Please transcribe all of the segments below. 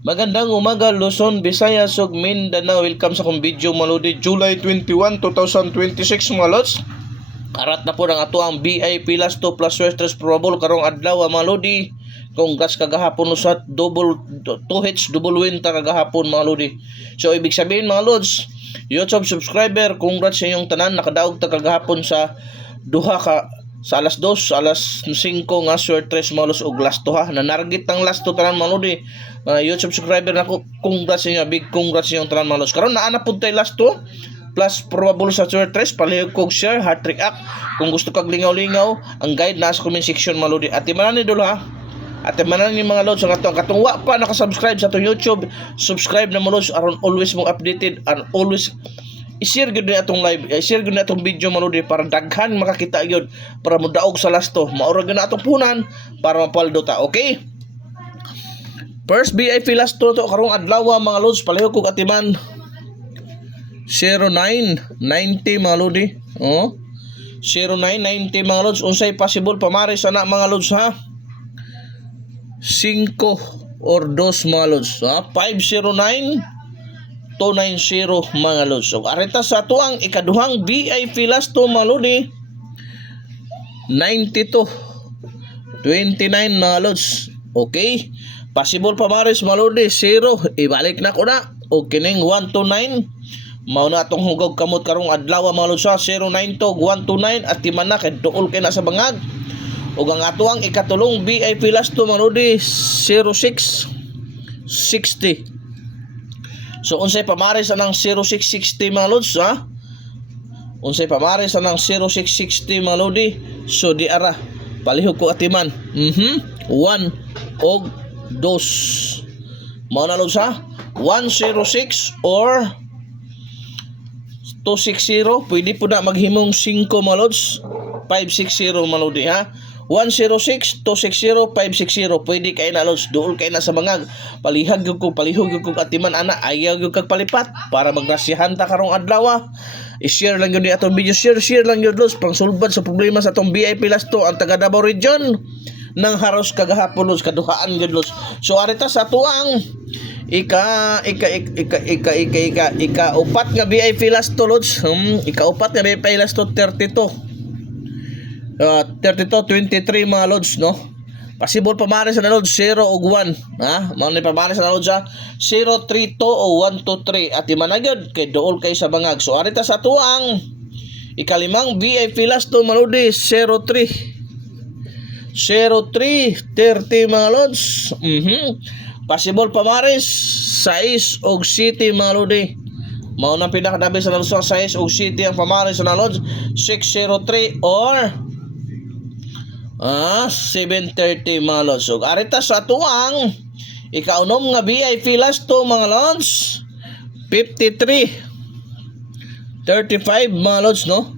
Magandang umaga, Luzon, Visayas, ug Mindanao. Welcome sa kong video, Maludi. July 21, 2026, mga lods. Karat na po ng ato ang BIP last 2 plus Westers probable karong adlaw, mga lodi. Congrats kagahapon sa double 2 hits, double win ta kagahapon, mga lodi. So ibig sabihin, mga lods, YouTube subscriber, congrats sa inyong tanan, nakadaog ta kagahapon sa duha ka sa alas 2, alas 5 nga Westers malos og last 2 ha. Nanargit ang last 2 tanan, mga lodi. YouTube subscriber nako, congrats sa inyo, big congrats sa inyong tanan, mga lods. Karon naana pud tay last 2 plus probable sa Westers, palihog kog share, hat trick up. Kung gusto kag lingaw-lingaw, ang guide nasa comment section, mga lodi. At imanan ni dolo ha. At imanan ni mga lods ang katong wa pa naka-subscribe sa atong YouTube, subscribe na, mga lods, aron always mong updated and always i-share gud na atong live, i-share gud na atong video, mga lodi, para daghan makakita gyud, para modaog sa lasto, maura gyud na atong punan para mapaldo ta. Okay? First BIP last to karong adlaw, mga lods, palihog kog atiman 0990, mga lodi. 0990, mga lods. Unsay possible pamares ana, mga lods, ha? 5 or 2, mga lods, ha? 509 290, mga lods. So areta sa tuang ikaduhang BIP last to, mga lodi, 92 29, mga lods. Okay, possible pamares, mga lodi, 0 ibalik na ko na o kining 129. Mao na atong hugog kamot karong adlaw, mga lods, 092 129 at timan na kay duol kay na sa bangag. Ug ang ato ang ikatulong BIP last to, mga lodi, 0660. So unsay pamares anang 0660, mga lods, ha? Unsay pamares anang 0660, mga lodi. So di ara palihog ko atiman 1 og 2. Mao na, lods, ha? 106 or 260, pwede po na maghimong 5, mga lods. 560, mga lodi, ha? 106 260 560, pwede kay na, lods. Duol kay na sa bangag. Palihog gyud ko atiman ana, ayaw gyud kag palipat para magrasihan ta karong adlaw. I-share lang gyud ni atong video, share lang gyud, lods, pang sulbad sa problema sa atong BIP last to ang taga Davao region nang haros kagahapon, lods, kaduhaan gyud, lods. So arita sa tuang upat nga BIP last to, lods. Upat nga BIP last to 32 23, mga lods, no? Possible pamares na, lods, 0 o 1, ha? Mao ni pamares na, lods, ha? 0 3 2 o 1 2 3 at imanagyod kay duol kay sa bangag. So arita sa tuang ikalimang BIP last to, mga lodi, 03 30, mga lods. Possible pamares 6 og city, mga lodi. Mao na pinakadabi sa lods, 6 og city ang pamares na, lods. 603 or 730, mga lods. So arita sa tuang ikaunom nga BIP last to, mga lods, 53 35, mga lods, no?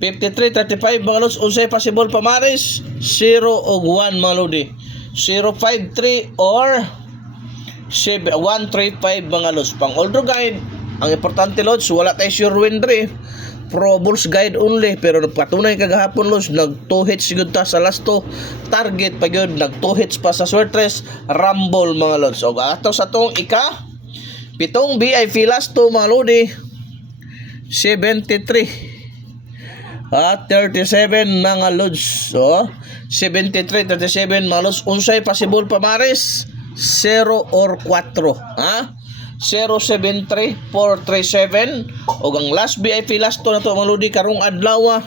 53 35, mga lods. Unsay possible pamares 0 og 1, mga lodi. 053 or 135, mga lods. Pang older guide, ang importante, lods, wala tayo sure win dre, probables guide only, pero patunay kagahapon, lods, nag 2 hits gyud ta sa last 2 target pa gyud, nag 2 hits pa sa Westers rumble, mga lods. O ato sa tong pitong BIP last 2, mga lodi, 73 37, mga lods. So 73 37, mga lods. Unsay possible pamares 0 or 4, ha? 073 437 o ang last BIP last to na to, mga lodi, karong adlaw,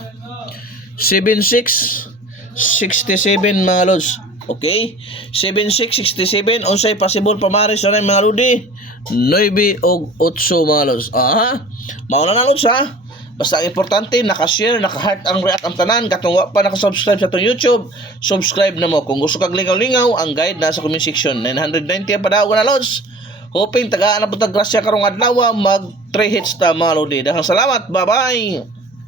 76 67, mga lods. Okay, 7667. Unsay possible pamares na, mga lodi, 9 og 8, mga lods. Mao na, lods, ha? Basta ang importante, naka-share, naka-heart ang react ang tanan. Katong wa pa naka-subscribe sa itong YouTube, subscribe na mo. Kung gusto kag lingaw-lingaw, ang guide nasa comment section. 990 pa daw na, lods. Hoping tagaan na po grasya karong adlaw, mag 3 hits ta, mga lodi. Dahang salamat, bye bye.